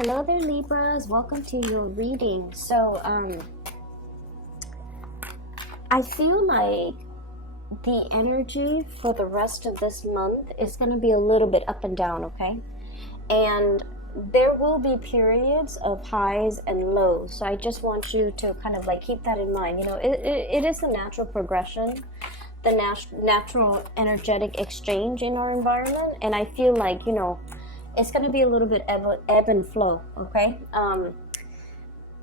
Hello there, Libras. Welcome to your reading. I feel like the energy for the rest of this month is going to be a little bit up and down, okay? And there will be periods of highs and lows. So I just want you to kind of like keep that in mind. You know, it is the natural progression, the natural energetic exchange in our environment. And I feel like, you know, it's going to be a little bit ebb and flow, okay?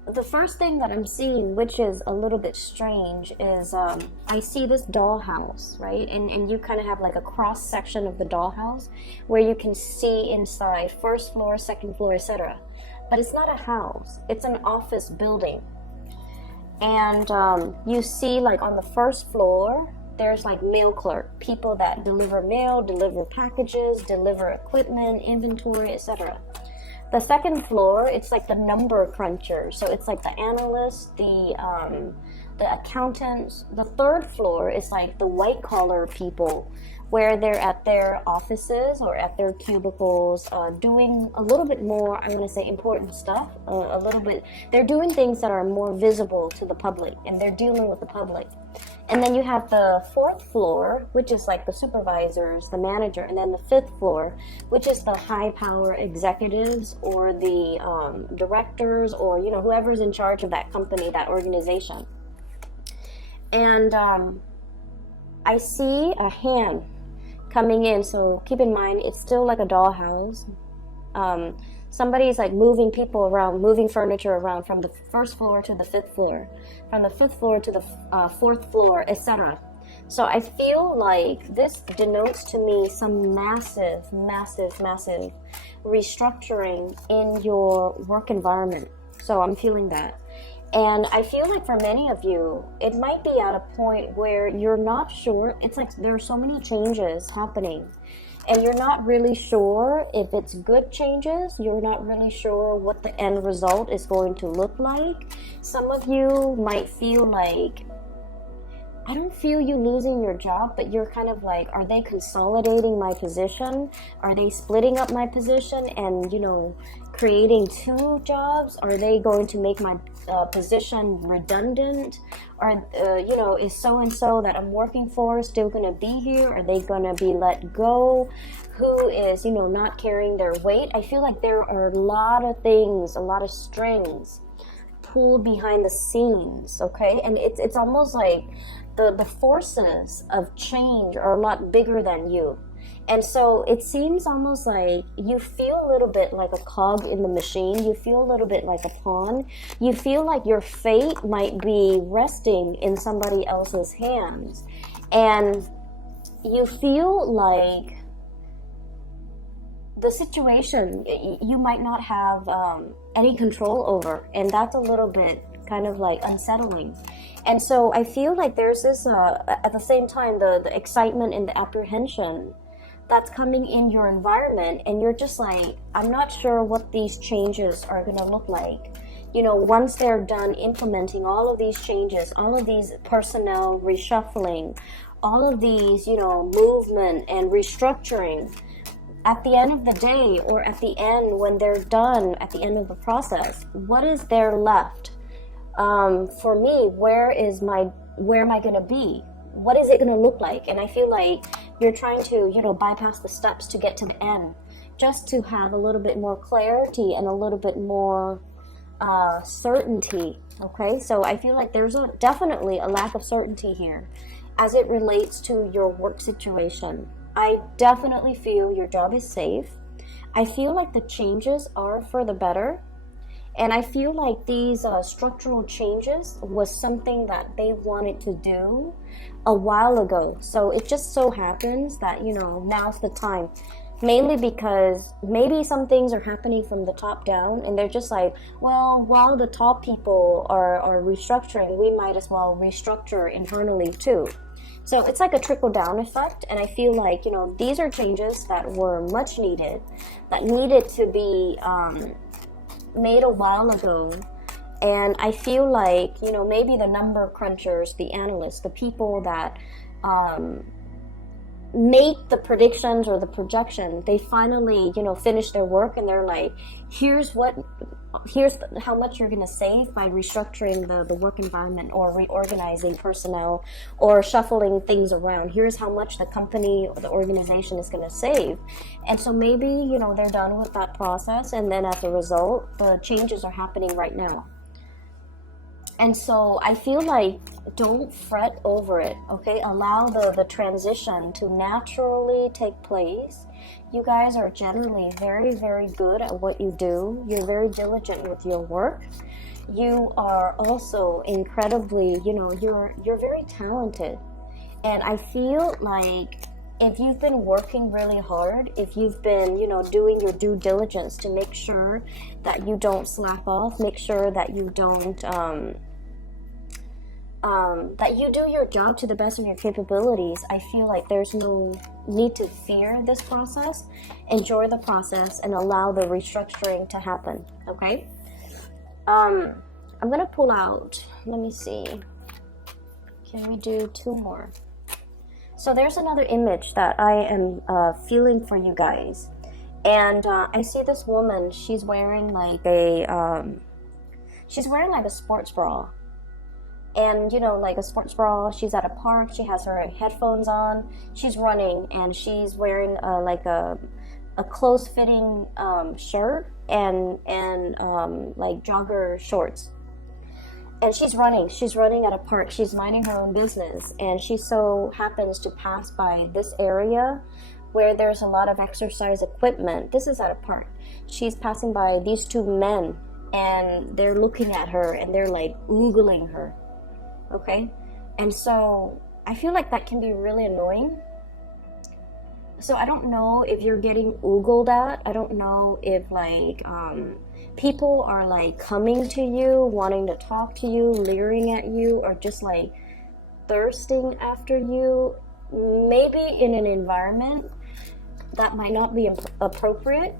The first thing that I'm seeing, which is a little bit strange, is I see this dollhouse, right? And you kind of have like a cross section of the dollhouse where you can see inside, first floor, second floor, etc. But it's not a house, it's an office building. And you see like on the first floor, there's like mail clerk, people that deliver mail, deliver packages, deliver equipment, inventory, etc. The second floor, it's like the number cruncher. So it's like the analysts, the accountants. The third floor is like the white collar people, where they're at their offices or at their cubicles, doing a little bit more, I want to say, important stuff. A little bit, they're doing things that are more visible to the public, and they're dealing with the public. And then you have the fourth floor, which is like the supervisors, the manager, and then the fifth floor, which is the high power executives or the directors, or, you know, whoever's in charge of that company, that organization. And I see a hand coming in, so keep in mind it's still like a dollhouse. Somebody's like moving people around, moving furniture around from the first floor to the fifth floor, from the fifth floor to the fourth floor, etc. So I feel like this denotes to me some massive restructuring in your work environment. So I'm feeling that. And I feel like for many of you, it might be at a point where you're not sure. It's like there are so many changes happening, and you're not really sure if it's good changes. You're not really sure what the end result is going to look like. Some of you might feel like, I don't feel you losing your job, but you're kind of like, are they consolidating my position? Are they splitting up my position and, you know, creating two jobs? Are they going to make my position redundant? Or, you know, is so-and-so that I'm working for still going to be here? Are they going to be let go? Who is, you know, not carrying their weight? I feel like there are a lot of things, a lot of strings pulled behind the scenes, okay? And it's almost like the forces of change are a lot bigger than you. And so it seems almost like you feel a little bit like a cog in the machine. You feel a little bit like a pawn. You feel like your fate might be resting in somebody else's hands. And you feel like the situation you might not have any control over. And that's a little bit kind of like unsettling. And so I feel like there's this, at the same time, the excitement and the apprehension that's coming in your environment, and you're just like, I'm not sure what these changes are going to look like. You know, once they're done implementing all of these changes, all of these personnel reshuffling, all of these, you know, movement and restructuring, at the end of the day, or at the end when they're done, at the end of the process, what is there left? For me, where am I going to be? What is it going to look like? And I feel like you're trying to, you know, bypass the steps to get to the end, just to have a little bit more clarity and a little bit more certainty. Okay, so I feel like there's definitely a lack of certainty here as it relates to your work situation. I definitely feel your job is safe. I feel like the changes are for the better. And I feel like these structural changes was something that they wanted to do a while ago. So it just so happens that, you know, now's the time. Mainly because maybe some things are happening from the top down, and they're just like, well, while the top people are restructuring, we might as well restructure internally too. So it's like a trickle-down effect, and I feel like, you know, these are changes that were much needed, that needed to be made a while ago. And I feel like, you know, maybe the number crunchers, the analysts, the people that make the predictions or the projection. They finally, finish their work, and they're like, here's how much you're going to save by restructuring the work environment, or reorganizing personnel, or shuffling things around. Here's how much the company or the organization is going to save. And so maybe, they're done with that process, and then as a result, the changes are happening right now. And so I feel like, don't fret over it, okay? Allow the transition to naturally take place. You guys are generally very, very good at what you do. You're very diligent with your work. You are also incredibly, you're very talented. And I feel like if you've been working really hard, if you've been, doing your due diligence to make sure that you don't slack off, make sure that you don't, that you do your job to the best of your capabilities, I feel like there's no need to fear this process. Enjoy the process and allow the restructuring to happen, okay? I'm gonna pull out, let me see. Can we do 2 more? So there's another image that I am feeling for you guys. And I see this woman, she's wearing like a sports bra. And, like a sports bra, she's at a park, she has her headphones on, she's running, and she's wearing like a close-fitting shirt and like jogger shorts. And she's running at a park, she's minding her own business, and she so happens to pass by this area where there's a lot of exercise equipment. This is at a park. She's passing by these 2 men, and they're looking at her, and they're like oogling her. Okay, and so I feel like that can be really annoying. So I don't know if you're getting oogled at. I don't know if like people are like coming to you, wanting to talk to you, leering at you, or just like thirsting after you. Maybe in an environment that might not be appropriate.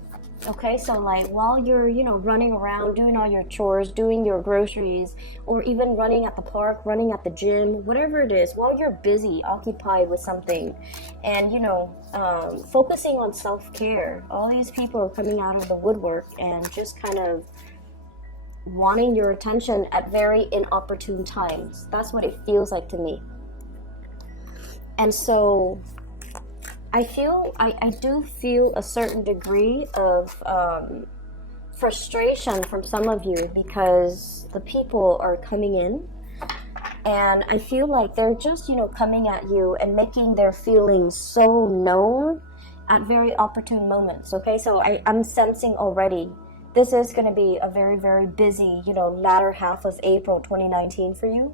Okay, so like while you're, running around, doing all your chores, doing your groceries, or even running at the park, running at the gym, whatever it is, while you're busy, occupied with something, and, focusing on self-care, all these people are coming out of the woodwork and just kind of wanting your attention at very inopportune times. That's what it feels like to me. And so I do feel a certain degree of frustration from some of you, because the people are coming in, and I feel like they're just, coming at you and making their feelings so known at very opportune moments, okay? So I'm sensing already this is going to be a very, very busy, latter half of April 2019 for you.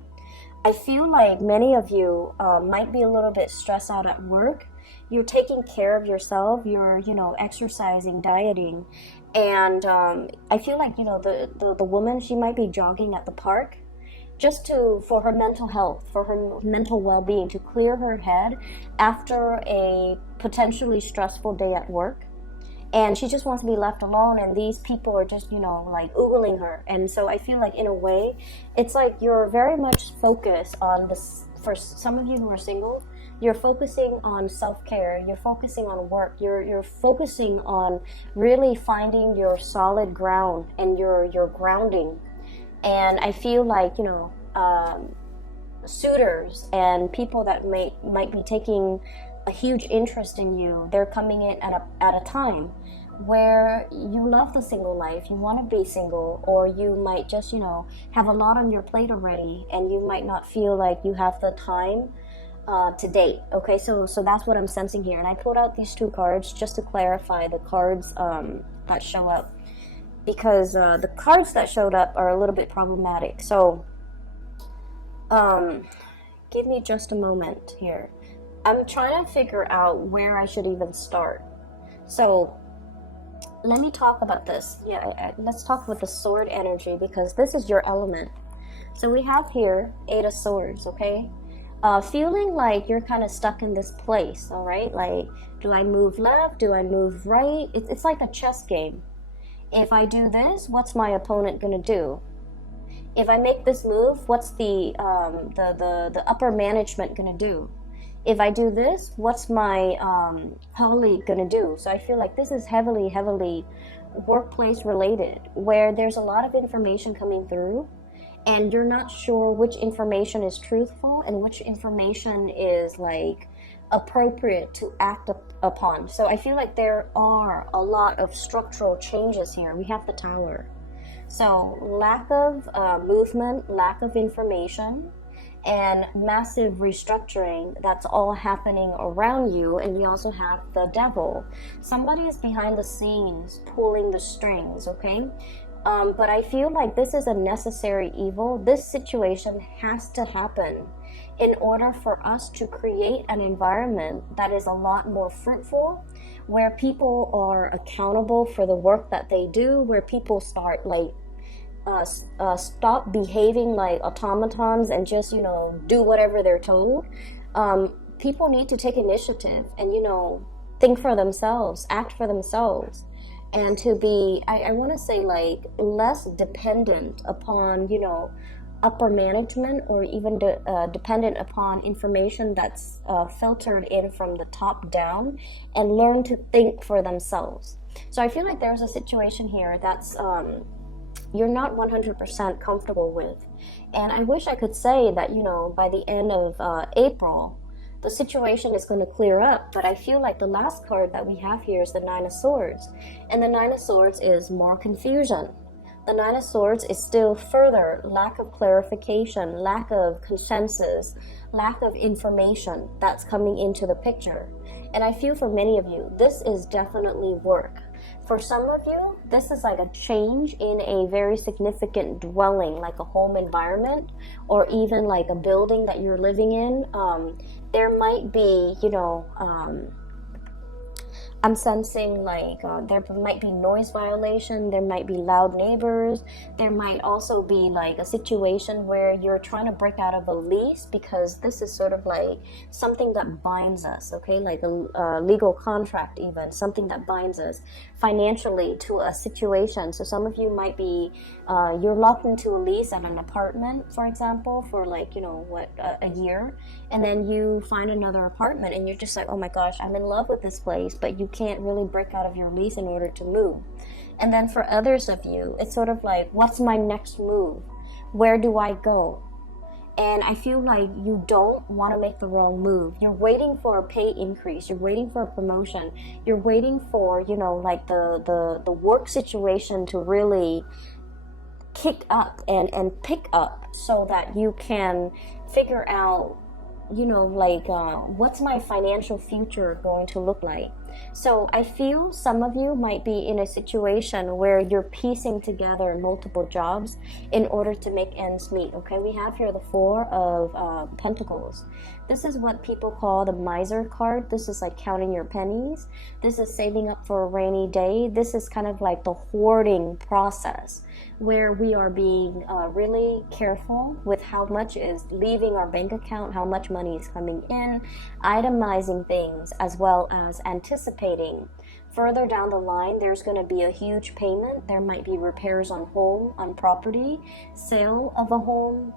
I feel like many of you might be a little bit stressed out at work. You're taking care of yourself, you're, exercising, dieting, and I feel like, the woman, she might be jogging at the park just for her mental health, for her mental well-being, to clear her head after a potentially stressful day at work. And she just wants to be left alone, and these people are just, like oogling her. And so I feel like in a way, it's like you're very much focused on this. For some of you who are single, you're focusing on self-care, you're focusing on work, you're focusing on really finding your solid ground and your grounding. And I feel like, suitors and people that might be taking a huge interest in you, they're coming in at a time where you love the single life, you want to be single, or you might just, have a lot on your plate already, and you might not feel like you have the time to date. Okay, so that's what I'm sensing here. And I pulled out these 2 cards just to clarify the cards that show up, because the cards that showed up are a little bit problematic. So give me just a moment here. I'm trying to figure out where I should even start. So let me talk about this. Let's talk about the sword energy, because this is your element. So we have here 8 of Swords, okay? Feeling like you're kind of stuck in this place, all right? Like, do I move left? Do I move right? It's like a chess game. If I do this, what's my opponent going to do? If I make this move, what's the upper management going to do? If I do this, what's my colleague gonna do? So I feel like this is heavily workplace related, where there's a lot of information coming through and you're not sure which information is truthful and which information is like appropriate to act upon. So I feel like there are a lot of structural changes here. We have the Tower. So lack of movement, lack of information, and massive restructuring that's all happening around you. And we also have the Devil. Somebody is behind the scenes pulling the strings, okay? But I feel like this is a necessary evil. This situation has to happen in order for us to create an environment that is a lot more fruitful, where people are accountable for the work that they do, where people start like stop behaving like automatons and just, you know, do whatever they're told. People need to take initiative and, you know, think for themselves, act for themselves, and to be, I want to say, like, less dependent upon, you know, upper management, or even dependent upon information that's filtered in from the top down, and learn to think for themselves. So I feel like there's a situation here that's you're not 100% comfortable with. And I wish I could say that, you know, by the end of April, the situation is going to clear up. But I feel like the last card that we have here is the Nine of Swords. And the Nine of Swords is more confusion. The Nine of Swords is still further lack of clarification, lack of consensus, lack of information that's coming into the picture. And I feel for many of you, this is definitely work. For some of you, this is like a change in a very significant dwelling, like a home environment, or even like a building that you're living in. There might be, you know, I'm sensing like there might be noise violation, there might be loud neighbors, there might also be like a situation where you're trying to break out of a lease, because this is sort of like something that binds us, okay, like a legal contract, even something that binds us financially to a situation. So some of you might be you're locked into a lease at an apartment, for example, for like, you know, what, a year, and then you find another apartment and you're just like, oh my gosh, I'm in love with this place, but you can't really break out of your lease in order to move. And then for others of you, it's sort of like, what's my next move? Where do I go? And I feel like you don't want to make the wrong move. You're waiting for a pay increase. You're waiting for a promotion. You're waiting for, you know, like the work situation to really kick up and pick up, so that you can figure out, you know, like what's my financial future going to look like. So I feel some of you might be in a situation where you're piecing together multiple jobs in order to make ends meet. Okay, we have here the Four of Pentacles. This is what people call the miser card. This is like counting your pennies. This is saving up for a rainy day. This is kind of like the hoarding process, where we are being really careful with how much is leaving our bank account, how much money is coming in, itemizing things, as well as anticipating further down the line there's going to be a huge payment. There might be repairs on home, on property, sale of a home,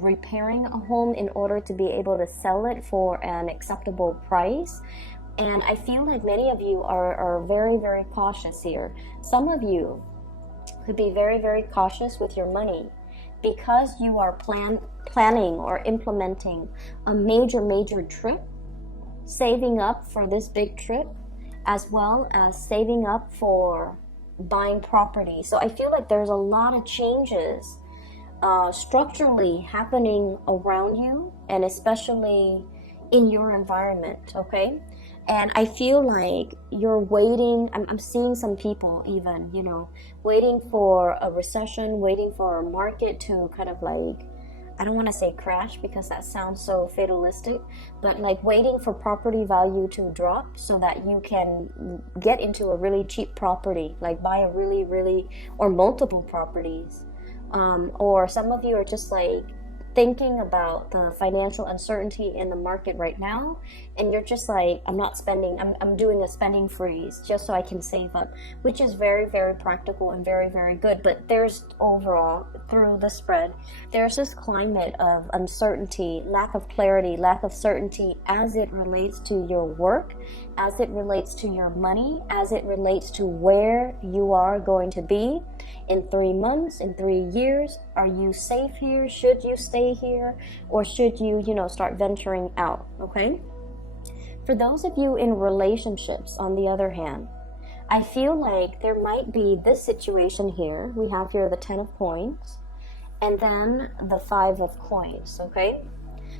repairing a home in order to be able to sell it for an acceptable price. And I feel like many of you are very cautious here. Some of you could be very cautious with your money, because you are planning or implementing a major trip, saving up for this big trip, as well as saving up for buying property. So I feel like there's a lot of changes structurally happening around you, and especially in your environment, okay? And I feel like you're waiting, I'm seeing some people even, you know, waiting for a recession, waiting for a market to kind of like, I don't want to say crash because that sounds so fatalistic, but like waiting for property value to drop so that you can get into a really cheap property, like buy a really, or multiple properties. Or some of you are just like thinking about the financial uncertainty in the market right now, and you're just like, I'm not spending, I'm doing a spending freeze just so I can save up, which is very, very practical and very, very good. But there's overall, through the spread, there's this climate of uncertainty, lack of clarity, lack of certainty as it relates to your work, as it relates to your money, as it relates to where you are going to be in 3 months, in 3 years. Are you safe here? Should you stay here? Or should you, start venturing out, okay? For those of you in relationships, on the other hand, I feel like there might be this situation here. We have here the 10 of coins, and then the 5 of coins, okay?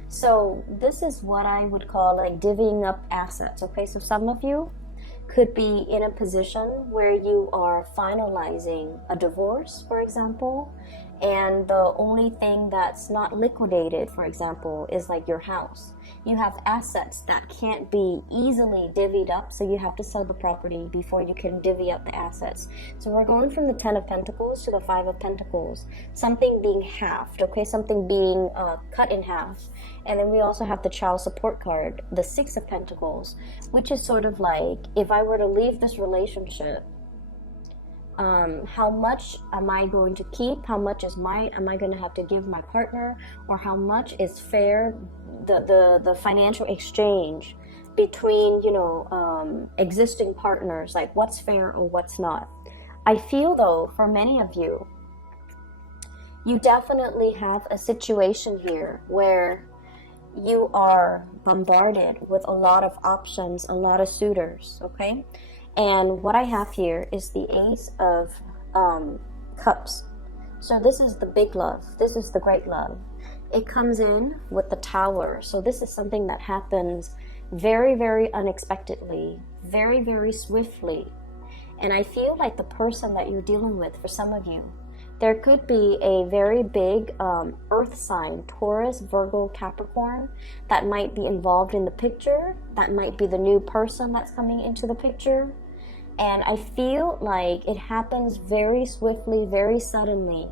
So this is what I would call like divvying up assets, okay? So some of you could be in a position where you are finalizing a divorce, for example, and the only thing that's not liquidated, for example, is like your house. You have assets that can't be easily divvied up, so you have to sell the property before you can divvy up the assets. So we're going from the 10 of Pentacles to the 5 of Pentacles. Something being halved, okay? Something being cut in half. And then we also have the child support card, the 6 of Pentacles, which is sort of like, if I were to leave this relationship, how much am I going to keep? How much am I going to have to give my partner? Or how much is fair, the financial exchange between, existing partners, like what's fair or what's not. I feel though, for many of you, you definitely have a situation here where you are bombarded with a lot of options, a lot of suitors, okay? And what I have here is the Ace of Cups. So this is the big love. This is the great love. It comes in with the Tower. So this is something that happens very, very unexpectedly, very, very swiftly. And I feel like the person that you're dealing with, for some of you, there could be a very big earth sign, Taurus, Virgo, Capricorn, that might be involved in the picture. That might be the new person that's coming into the picture. And I feel like it happens very swiftly, very suddenly.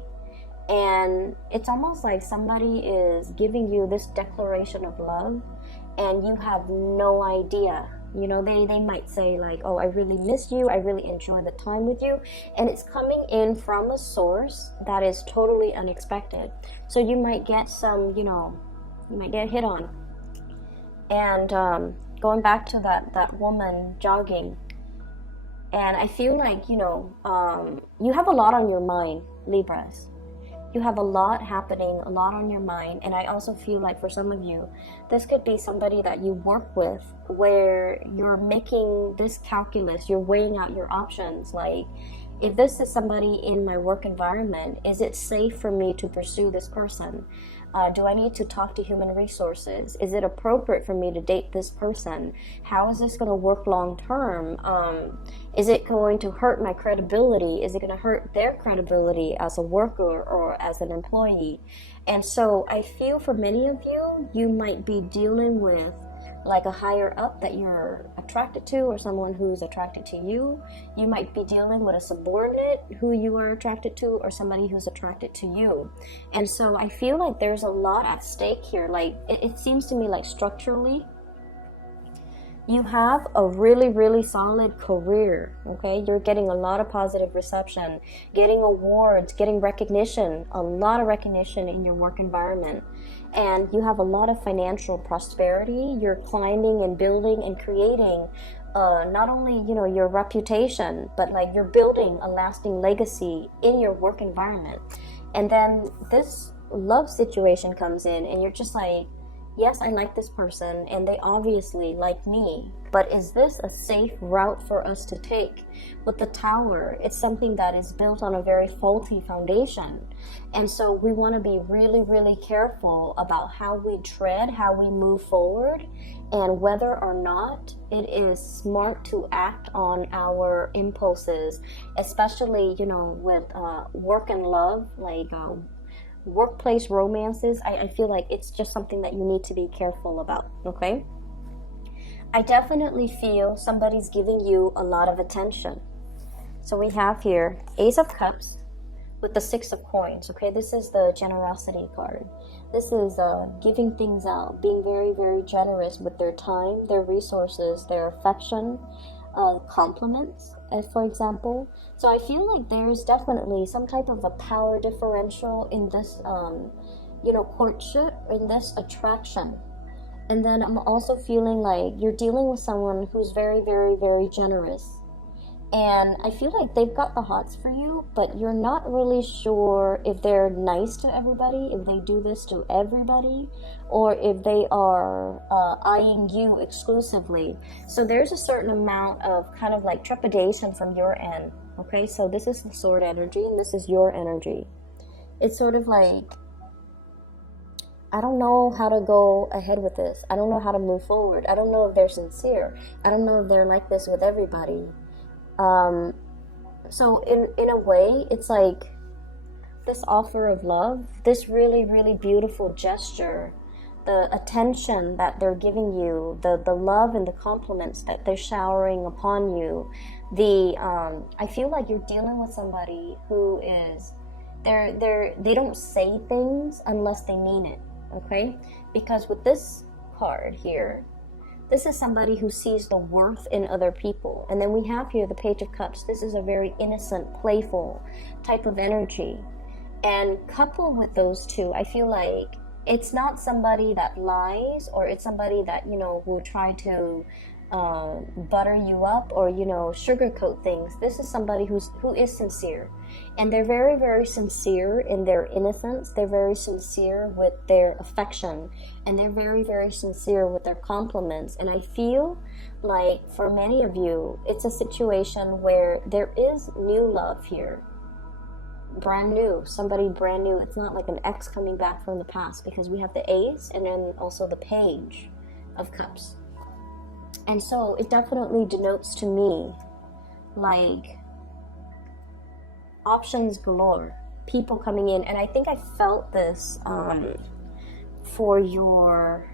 And it's almost like somebody is giving you this declaration of love and you have no idea. They might say like, oh, I really miss you. I really enjoy the time with you. And it's coming in from a source that is totally unexpected. So you might get some, you might get hit on. And going back to that woman jogging, and I feel like, you have a lot on your mind, Libras. You have a lot happening, a lot on your mind. And I also feel like for some of you, this could be somebody that you work with where you're making this calculus, you're weighing out your options. Like, if this is somebody in my work environment, is it safe for me to pursue this person? Do I need to talk to human resources? Is it appropriate for me to date this person? How is this going to work long term? Is it going to hurt my credibility? Is it going to hurt their credibility as a worker or as an employee? And so I feel for many of you, you might be dealing with like a higher up that you're attracted to, or someone who's attracted to you. You might be dealing with a subordinate who you are attracted to, or somebody who's attracted to you. And so I feel like there's a lot at stake here. Like it seems to me like structurally you have a really, really solid career, okay? You're getting a lot of positive reception, getting awards, getting recognition, a lot of recognition in your work environment. And you have a lot of financial prosperity. You're climbing and building and creating not only, your reputation, but like you're building a lasting legacy in your work environment. And then this love situation comes in and you're just like, yes, I like this person and they obviously like me, but is this a safe route for us to take? With the Tower, it's something that is built on a very faulty foundation. And so we want to be really, really careful about how we tread, how we move forward, and whether or not it is smart to act on our impulses, especially, with work and love, like workplace romances. I feel like it's just something that you need to be careful about, okay? I definitely feel somebody's giving you a lot of attention. So we have here Ace of Cups with the 6 of Coins, okay? This is the generosity card. This is giving things out, being very, very generous with their time, their resources, their affection, compliments, as for example. So I feel like there's definitely some type of a power differential in this, courtship, in this attraction. And then I'm also feeling like you're dealing with someone who's very, very, very generous. And I feel like they've got the hots for you, but you're not really sure if they're nice to everybody, if they do this to everybody, or if they are eyeing you exclusively. So there's a certain amount of kind of like trepidation from your end. Okay, so this is the sword energy and this is your energy. It's sort of like, I don't know how to go ahead with this. I don't know how to move forward. I don't know if they're sincere. I don't know if they're like this with everybody. So in a way, it's like this offer of love, this really, really beautiful gesture, the attention that they're giving you, the love and the compliments that they're showering upon you. I feel like you're dealing with somebody who is, they don't say things unless they mean it, okay? Because with this card here, this is somebody who sees the worth in other people. And then we have here the Page of Cups. This is a very innocent, playful type of energy. And coupled with those two, I feel like it's not somebody that lies, or it's somebody that, will try to butter you up or, sugarcoat things. This is somebody who is sincere. And they're very, very sincere in their innocence. They're very sincere with their affection. And they're very, very sincere with their compliments. And I feel like for many of you, it's a situation where there is new love here. Brand new. Somebody brand new. It's not like an ex coming back from the past, because we have the Ace and then also the Page of Cups. And so it definitely denotes to me like options galore, people coming in. And I think I felt this for your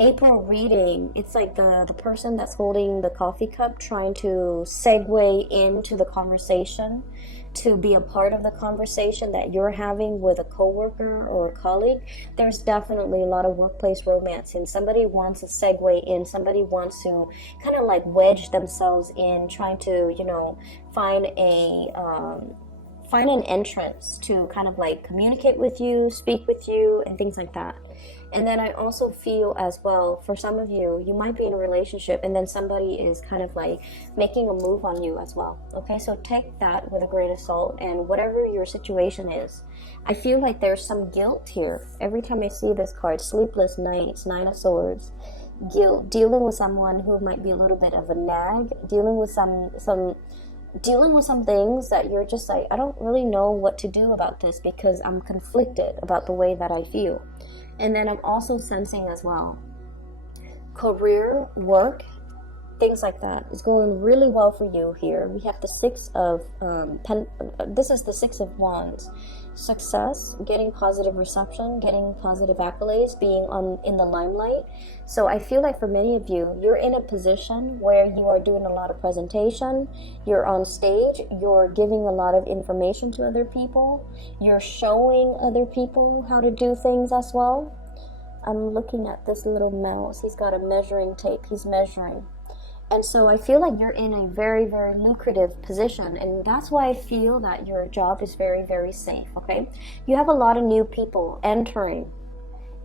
April reading. It's like the person that's holding the coffee cup trying to segue into the conversation, to be a part of the conversation that you're having with a coworker or a colleague. There's definitely a lot of workplace romance, and somebody wants to segue in, somebody wants to kind of like wedge themselves in, trying to, find an entrance to kind of like communicate with you, speak with you, and things like that. And then I also feel as well, for some of you, you might be in a relationship and then somebody is kind of like making a move on you as well. Okay, so take that with a grain of salt, and whatever your situation is, I feel like there's some guilt here. Every time I see this card, sleepless nights, Nine of Swords, guilt, dealing with someone who might be a little bit of a nag, dealing with some things that you're just like, I don't really know what to do about this because I'm conflicted about the way that I feel. And then I'm also sensing as well, career, work, things like that is going really well for you here. We have the Six of this is the Six of Wands. Success, getting positive reception, getting positive accolades, being in the limelight. So I feel like for many of you, you're in a position where you are doing a lot of presentation, you're on stage, you're giving a lot of information to other people, you're showing other people how to do things as well. I'm looking at this little mouse. He's got a measuring tape. He's measuring. And so I feel like you're in a very, very lucrative position. And that's why I feel that your job is very, very safe, okay? You have a lot of new people entering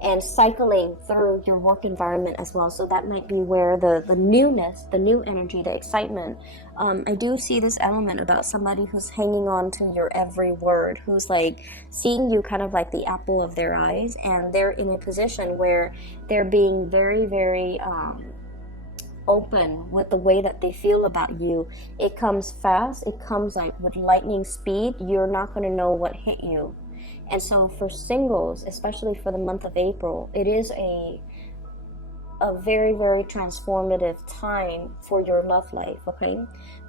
and cycling through your work environment as well. So that might be where the newness, the new energy, the excitement. I do see this element about somebody who's hanging on to your every word, who's like seeing you kind of like the apple of their eyes. And they're in a position where they're being very, very open with the way that they feel about you. It comes fast, it comes like with lightning speed. You're not going to know what hit you. And so for singles, especially for the month of April, it is a very, very transformative time for your love life, okay?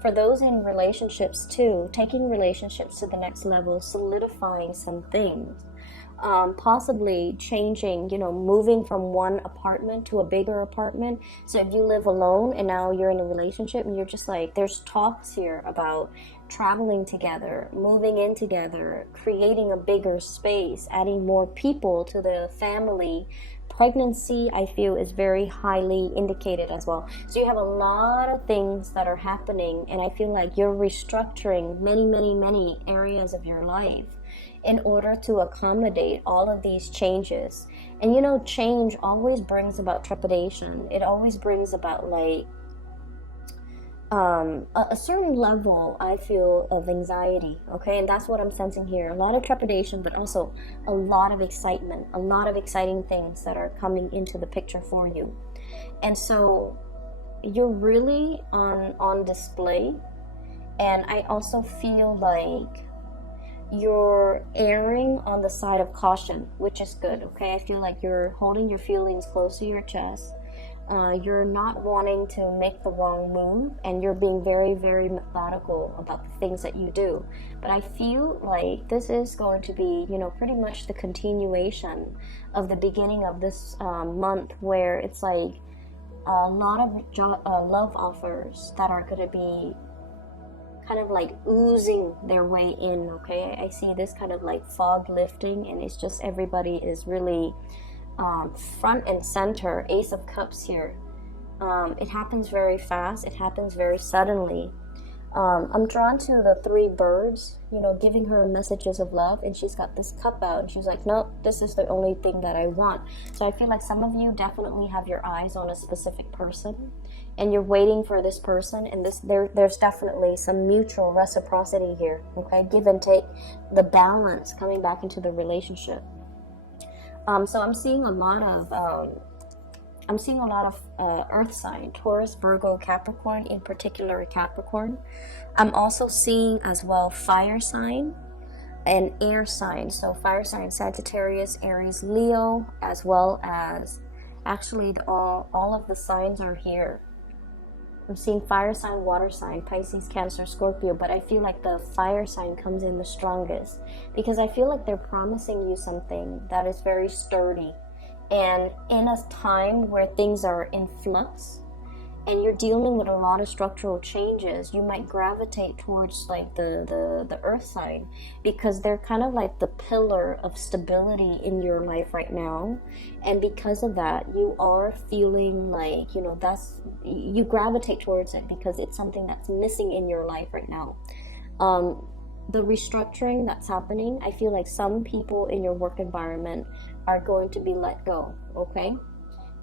For those in relationships too, taking relationships to the next level, solidifying some things. possibly changing, moving from one apartment to a bigger apartment. So if you live alone and now you're in a relationship and you're just like, there's talks here about traveling together, moving in together, creating a bigger space, adding more people to the family. Pregnancy, I feel, is very highly indicated as well. So you have a lot of things that are happening, and I feel like you're restructuring many, many, many areas of your life in order to accommodate all of these changes. And change always brings about trepidation. It always brings about like a certain level, I feel, of anxiety, okay? And that's what I'm sensing here. A lot of trepidation, but also a lot of excitement, a lot of exciting things that are coming into the picture for you. And so you're really on display. And I also feel like you're erring on the side of caution, which is good, okay? I feel like you're holding your feelings close to your chest. You're not wanting to make the wrong move, and you're being very, very methodical about the things that you do. But I feel like this is going to be, pretty much the continuation of the beginning of this month, where it's like a lot of love offers that are going to be kind of like oozing their way in, okay? I see this kind of like fog lifting, and it's just everybody is really front and center. Ace of Cups here. It happens very fast. It happens very suddenly. I'm drawn to the three birds, giving her messages of love, and she's got this cup out, and she's like, nope, this is the only thing that I want. So I feel like some of you definitely have your eyes on a specific person, and you're waiting for this person, and there's definitely some mutual reciprocity here, okay? Give and take, the balance coming back into the relationship. So I'm seeing a lot of earth sign, Taurus, Virgo, Capricorn, in particular Capricorn. I'm also seeing as well fire sign and air sign. So fire sign, Sagittarius, Aries, Leo, as well as actually all of the signs are here. I'm seeing fire sign, water sign, Pisces, Cancer, Scorpio, but I feel like the fire sign comes in the strongest because I feel like they're promising you something that is very sturdy. And in a time where things are in flux and you're dealing with a lot of structural changes, you might gravitate towards like the earth sign because they're kind of like the pillar of stability in your life right now. And because of that, you are feeling like, you gravitate towards it because it's something that's missing in your life right now. The restructuring that's happening, I feel like some people in your work environment are going to be let go, okay?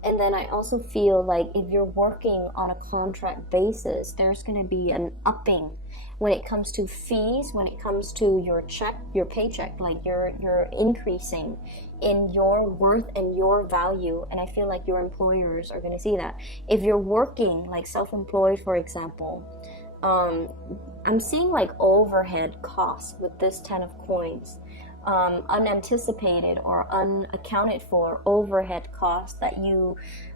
And then I also feel like if you're working on a contract basis, there's going to be an upping when it comes to fees, when it comes to your paycheck, like you're increasing in your worth and your value. And I feel like your employers are going to see that. If you're working like self-employed, for example, I'm seeing like overhead costs with this 10 of coins. Unanticipated or unaccounted for overhead costs that you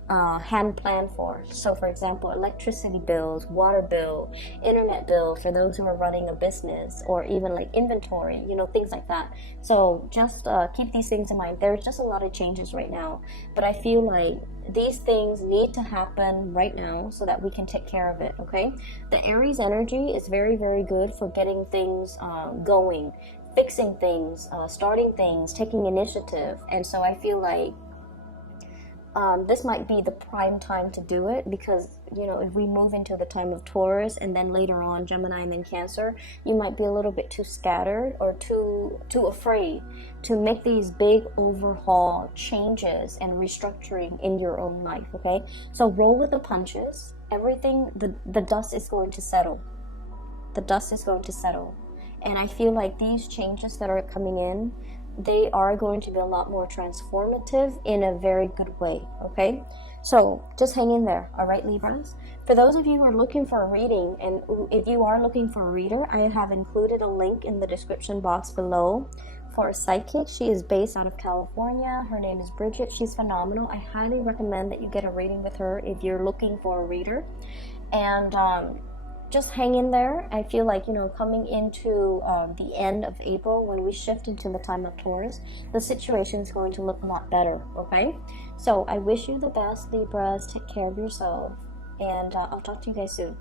hadn't planned for. So for example, electricity bills, water bill, internet bill for those who are running a business, or even like inventory, things like that. So just keep these things in mind. There's just a lot of changes right now, but I feel like these things need to happen right now so that we can take care of it, okay? The Aries energy is very, very good for getting things going, fixing things, starting things, taking initiative. And so I feel like this might be the prime time to do it because, if we move into the time of Taurus and then later on Gemini and then Cancer, you might be a little bit too scattered or too afraid to make these big overhaul changes and restructuring in your own life, okay? So roll with the punches. Everything, the dust is going to settle. The dust is going to settle. And I feel like these changes that are coming in, they are going to be a lot more transformative in a very good way, okay? So just hang in there, all right, Libras? For those of you who are looking for a reading, and if you are looking for a reader, I have included a link in the description box below for a psychic. She is based out of California. Her name is Bridget. She's phenomenal. I highly recommend that you get a reading with her if you're looking for a reader. And just hang in there. I feel like, you know, coming into the end of April, when we shift into the time of Taurus, the situation is going to look a lot better, okay? So I wish you the best, Libras. Take care of yourself, and I'll talk to you guys soon.